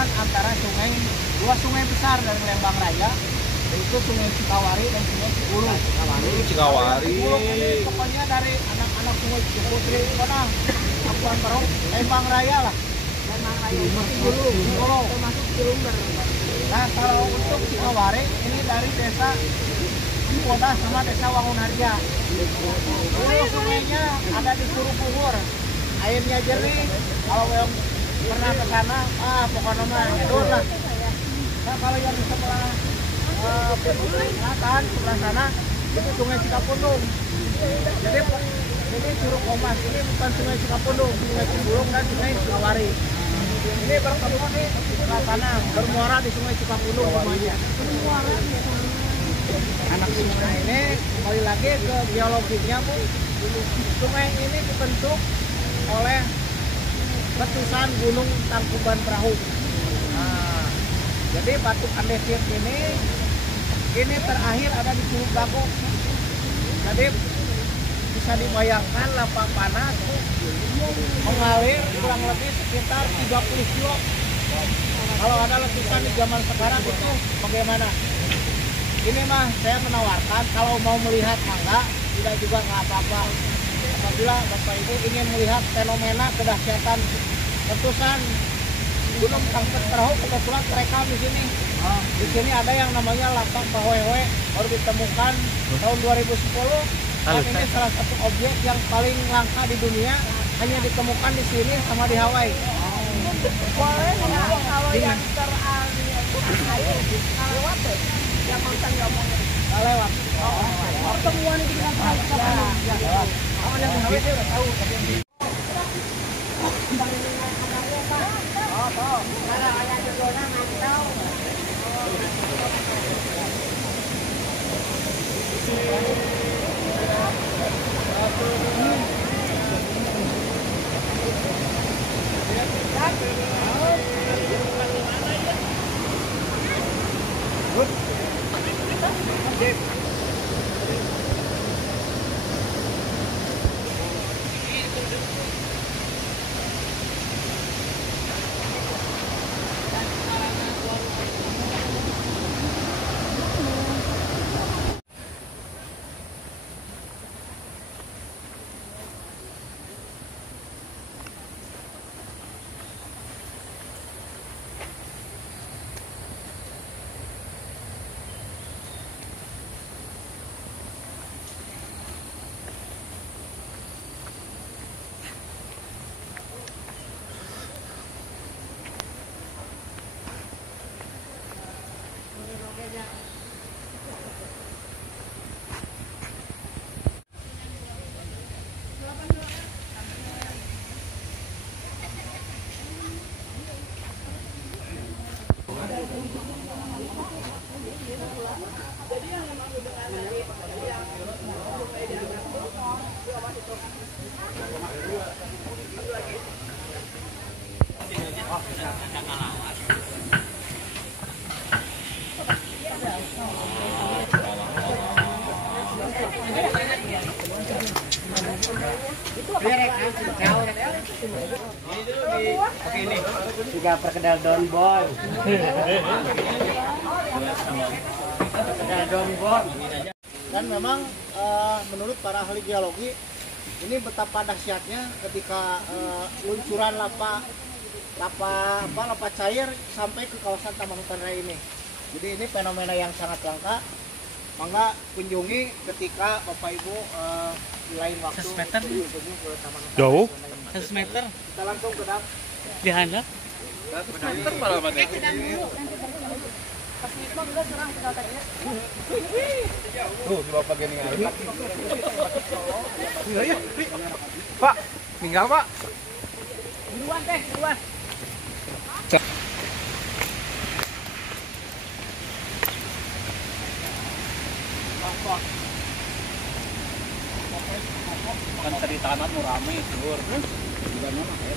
pertemuan antara dua sungai besar dari Lembang Raya, yaitu Sungai Cikawari dan Sungai Cibulu. Cikawari. Pokoknya dari anak-anak Sungai Ciputri, Apuan Barong, Lembang Raya lah. Lembang Raya, Cibulu, termasuk Cilumber. Nah, kalau untuk Cikawari ini dari desa Cipodas sama desa Wangunharja. Dulu sungainya ada di Surupuhur, airnya jernih. Kalau yang pernah ke sana, pokoknya mah edul lah. Nah, kalau yang di sebelah selatan sebelah sana itu Sungai Cikapundung. Jadi ini Curug Omas, ini bukan Sungai Cikapundung, Sungai Cibulung dan Sungai Cikawari. Ini bertemu nih di sebelah sana, bermuara di Sungai Cikapundung semuanya. Anak sungai ini kembali lagi ke geologinya, Bu. Sungai ini dibentuk oleh letusan Gunung Tangkuban Perahu. Nah, jadi batu andesit ini terakhir ada di Curug Dago. Jadi bisa dibayangkan lapang panas mengalir kurang lebih sekitar 30 kilo. Kalau ada letusan di zaman sekarang itu bagaimana? Ini mah saya menawarkan kalau mau melihat mangga tidak juga nggak apa-apa. Apabila Bapak Ibu ingin melihat fenomena kedahsyatan letusan Gunung Tangkuban Perahu, kebetulan terekam di sini. Di sini ada yang namanya Lapang Pahoehoe, baru ditemukan tahun 2010. Dan ini salah satu objek yang paling langka di dunia, hanya ditemukan di sini sama di Hawaii. Boleh nggak kalau yang lewat deh, yang bisa ngomongin? Nggak lewat. Pertemuan itu dengan Ya, lewat. Kalau yang di Hawaii dia udah tahu. Ini juga perkedel Don Boy. Perkedel Don Boy. Dan memang menurut para ahli geologi ini betapa dahsyatnya ketika luncuran lava cair sampai ke kawasan Taman Hutan Raya ini. Jadi ini fenomena yang sangat langka. Mangga kunjungi ketika Bapak Ibu di lain waktu. 100 meter? Jauh? 100 meter? Kita langsung ke dalam. Di handap? 100 meter malah mana? Tuh, di bapak gini aja. Iya, Pak, tinggal Pak. Duluan teh, duluan. Kan ceritanan mau rame, Sur. Gimana mah ya?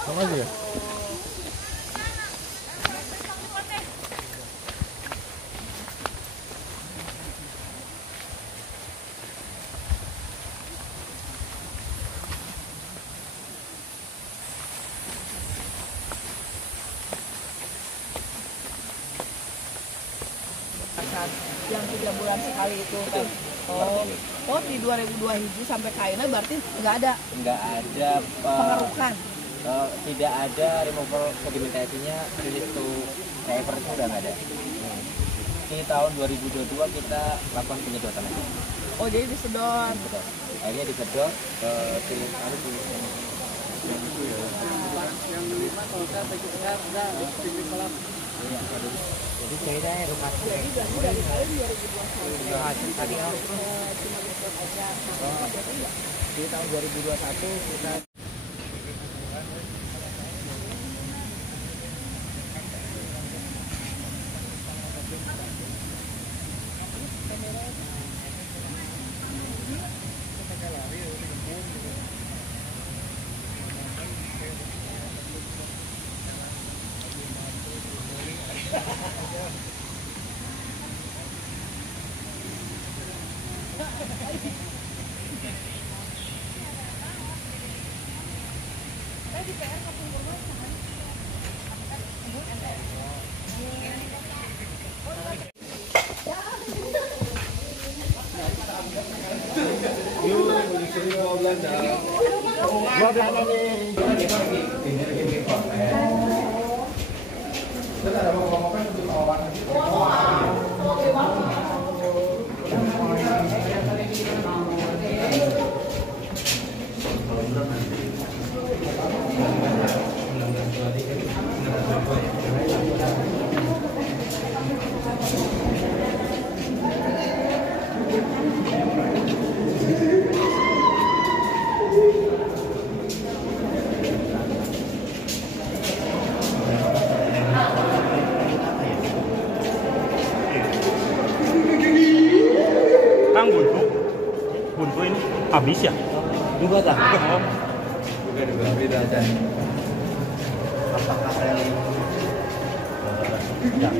Sama aja ya? Yang 3 bulan sekali itu kan. Oh di 2002 hiji sampai kainnya berarti nggak ada pengerukan. Tidak ada removal sedimentasinya, release to river itu udah nggak ada. Ini tahun 2022 kita lakukan penyedotan aja. Oh jadi disedot. Akhirnya disedot ke siling Yang 5 kalau saya sekitar udah tinggi kolam. Iya, jadi ceritanya rumah Jadi dari tahun 2021. hasil tadi di tahun 2021 kita buntu ini habis ya? juga tak? Juga beda aja. Apakah rel ini? Ya.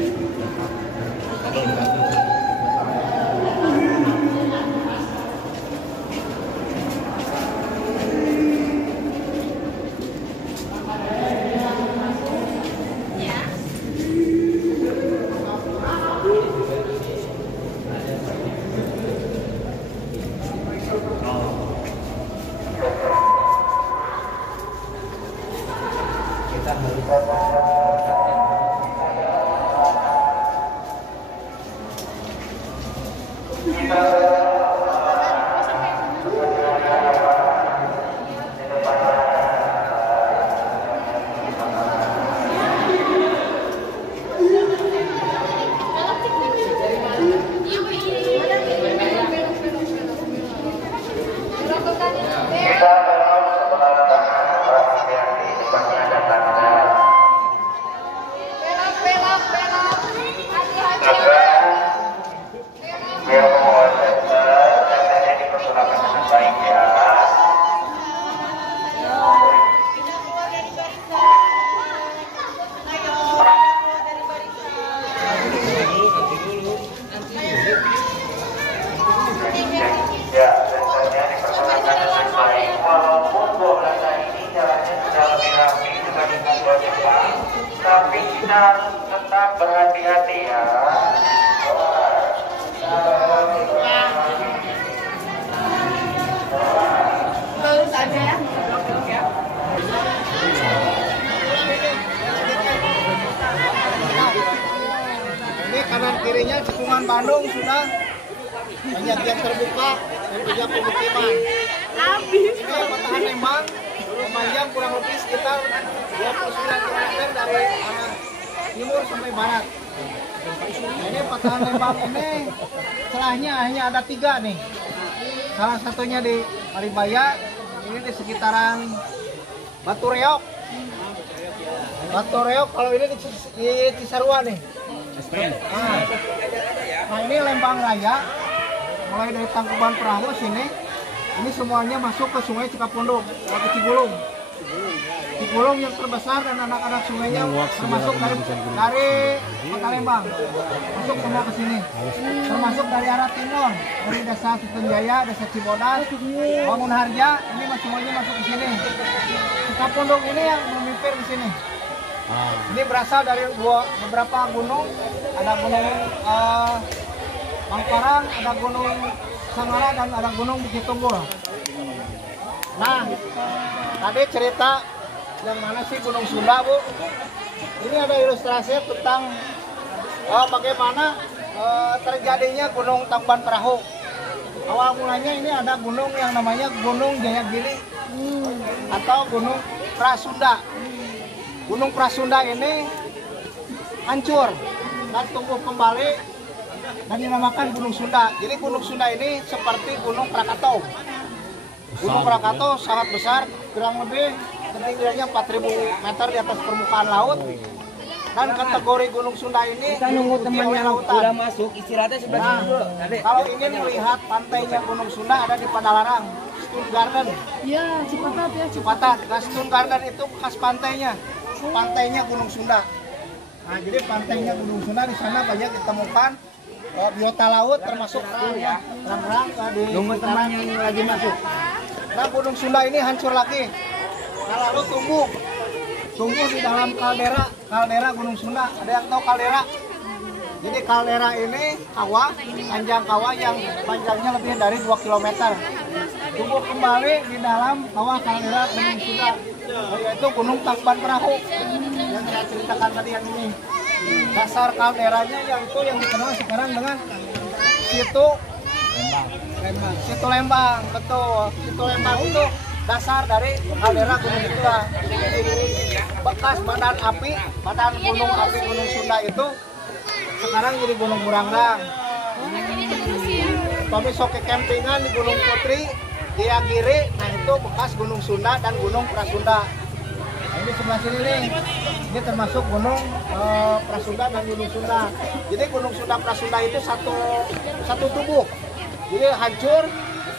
Tapi kita harus tetap berhati-hati ya. Lurus aja ya. Ini kanan kirinya cekungan Bandung sudah banyak yang terbuka dan juga pemukiman. Ini patahan Lembang memanjang kurang lebih sekitar 29 km dari arah timur sampai barat. Nah, ini patahan Lembang ini celahnya hanya ada 3 nih. Salah satunya di Maribaya, ini di sekitaran Batu Reok, Batu reok kalau ini di Cisarua nih. Nah ini Lembang Raya, mulai dari Tangkuban Perahu sini, ini semuanya masuk ke Sungai Cikapundung, ke Cigulung. Cigulung yang terbesar dan anak-anak sungainya termasuk dari Kota Lembang, masuk semua ke sini. Termasuk dari arah timur, dari Desa Sutenjaya, Desa Cibodas, Bangunharja, ini semuanya masuk ke sini. Cikapundung ini yang memimpin di sini. Ini berasal dari beberapa gunung, ada gunung Mangparang, ada gunung Sangara, dan ada gunung Bukit Tunggul. Nah, tadi cerita yang mana sih Gunung Sunda, Bu? Ini ada ilustrasi tentang bagaimana terjadinya Gunung Tangkuban Perahu. Awal mulanya ini ada gunung yang namanya Gunung Jayagiri atau Gunung Prasunda. Gunung Prasunda ini hancur dan tumbuh kembali dan dinamakan Gunung Sunda. Jadi Gunung Sunda ini seperti Gunung Krakatau. Gunung Krakatau sangat besar, kurang lebih ketinggiannya 4.000 meter di atas permukaan laut. Dan kategori Gunung Sunda ini Kita nunggu temannya lautan. udah masuk, istirahatnya sebelah sini dulu. Kalau ingin melihat pantainya Gunung Sunda ada di Padalarang, Stone Garden. Iya, Cipatat ya. Cipatat. Nah, Stone Garden itu bekas pantainya Gunung Sunda. Nah, jadi pantainya Gunung Sunda di sana banyak ditemukan biota laut termasuk kerang-kerang di sekitaran yang lagi masuk. Nah, Gunung Sunda ini hancur lagi. Nah, lalu tumbuh di dalam kaldera Gunung Sunda. Ada yang tahu kaldera? Jadi kaldera ini panjang kawah yang panjangnya lebih dari 2 km. Tumbuh kembali di dalam kawah kaldera Gunung Sunda, yaitu Gunung Tangkuban Perahu yang saya ceritakan tadi yang ini. Dasar kalderanya yang dikenal sekarang dengan Situ Lembang, betul. Situ Lembang itu dasar dari kaldera Gunung Sunda. Bekas badan gunung api Gunung Sunda itu sekarang jadi Gunung Burangrang. Tapi soke campingan di Gunung Putri, Jayagiri, nah itu bekas Gunung Sunda dan Gunung Prasunda. Nah, ini sebelah sini nih, ini termasuk Gunung Prasunda dan Gunung Sunda. Jadi Gunung Sunda Prasunda itu satu tubuh. Jadi hancur,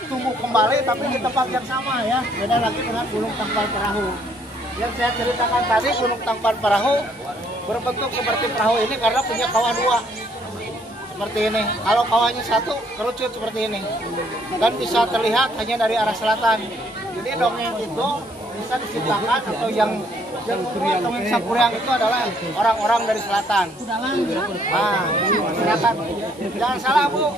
tumbuh kembali tapi di tempat yang sama ya. Beda lagi dengan Gunung Tangkuban Perahu. Yang saya ceritakan tadi Gunung Tangkuban Perahu berbentuk seperti perahu ini karena punya kawah 2. Seperti ini. Kalau kawahnya satu kerucut seperti ini. Dan bisa terlihat hanya dari arah selatan. Jadi dongeng itu bisa diciptakan atau yang dongeng Sangkuriang itu adalah orang-orang dari selatan. Nah, silakan. Jangan salah, Bu.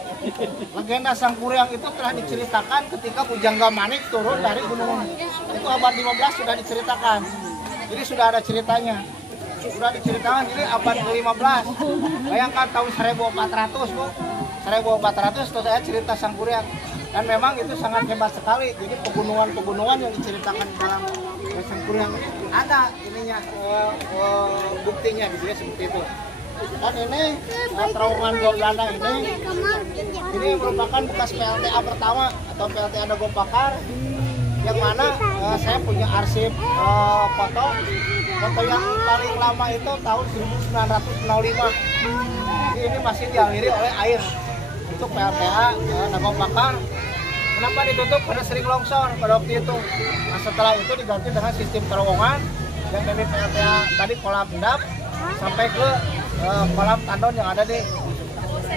Legenda Sangkuriang itu telah diceritakan ketika Pujangga Manik turun dari gunung. Itu abad 15 sudah diceritakan. Jadi sudah ada ceritanya. Sudah diceritakan ini abad ke-15. Bayangkan tahun 1400, Bu. 1400 itu saya cerita Sangkuriang. Dan memang itu sangat hebat sekali. Jadi pegunungan-pegunungan yang diceritakan di dalam Sangkuriang ada ininya buktinya gitu ya, seperti itu. Dan ini terowongan Gua Belanda ini merupakan bekas PLTA pertama atau PLTA Dago Pakar, yang mana saya punya arsip foto yang paling lama itu tahun 1905. Jadi ini masih dialiri oleh air untuk PLTA Dago Pakar. Kenapa ditutup? Karena sering longsor pada waktu itu. Nah, setelah itu diganti dengan sistem terowongan yang dari PLTA tadi kolam endap sampai ke kolam tandon yang ada di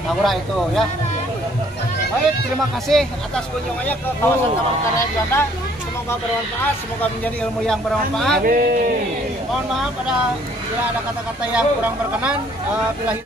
Tahura itu ya. Baik, terima kasih atas kunjungannya ke kawasan Taman Karya Juanda. Semoga bermanfaat, semoga menjadi ilmu yang bermanfaat. Mohon maaf bila ada kata-kata yang kurang berkenan. Bila